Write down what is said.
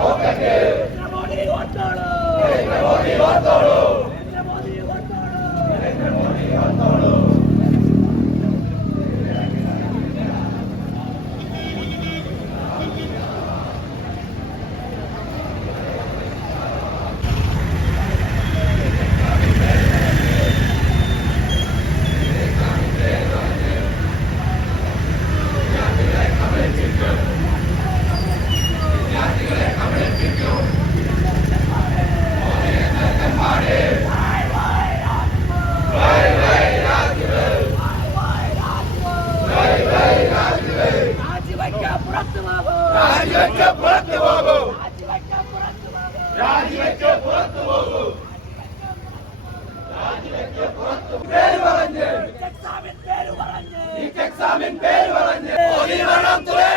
ಮೋಕ್ಷಕ್ಕೆ ಮೋದಿ ಓದ್ತಾಳು ಮೋದಿ ಓದ್ತಾಳು രാജിവെക്കാൻ പുറത്തു പോകൂ രാജിവെച്ച് പുറത്തു പോകൂ രാജിവെച്ച് പുറത്തു പേര് പറഞ്ഞ്. എക്സാമിൻ പേര് പറഞ്ഞ് എക്സാമിൻ പേര് പറഞ്ഞ്. മോദി വേണം തുറേ